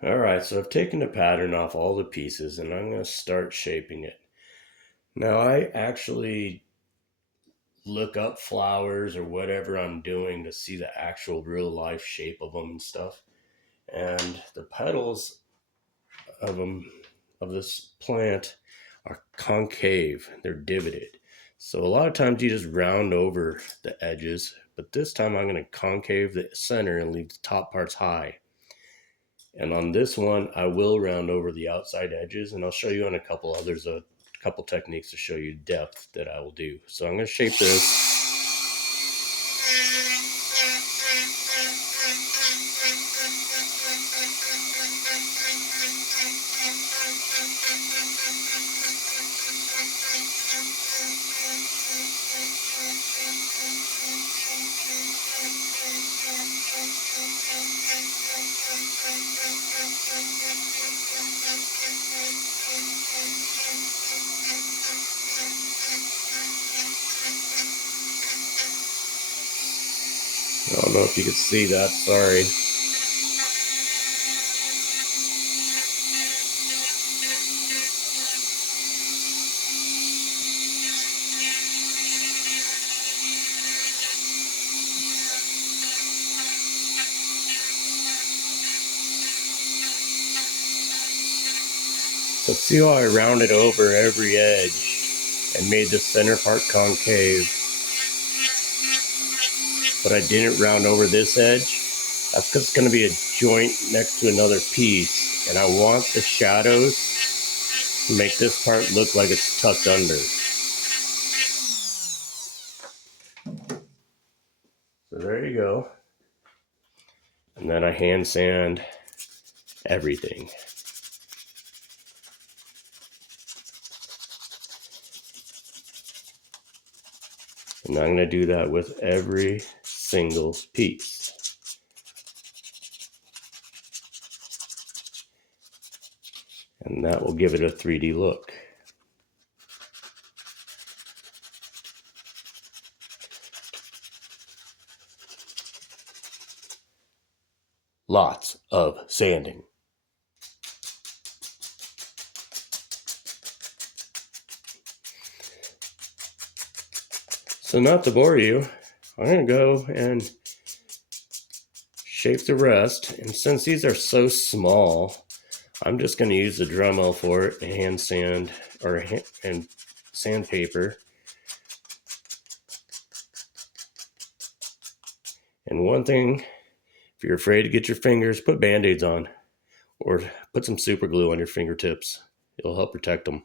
Alright, so I've taken the pattern off all the pieces and I'm going to start shaping it. Now I actually look up flowers or whatever I'm doing to see the actual real life shape of them and stuff. And the petals of them, of this plant, are concave. They're divoted. So a lot of times you just round over the edges, but this time I'm going to concave the center and leave the top parts high. And on this one, I will round over the outside edges, and I'll show you on a couple others, a couple techniques to show you depth that I will do. So I'm going to shape this. I don't know if you can see that, sorry. So see how I rounded over every edge and made the center part concave, but I didn't round over this edge? That's because it's going to be a joint next to another piece, and I want the shadows to make this part look like it's tucked under. So there you go. And then I hand sand everything. And I'm going to do that with every single piece. And that will give it a 3D look. Lots of sanding. So not to bore you, I'm going to go and shape the rest. And since these are so small, I'm just going to use the Dremel for it and hand sand and sandpaper. And one thing, if you're afraid to get your fingers, put Band-Aids on or put some super glue on your fingertips. It'll help protect them.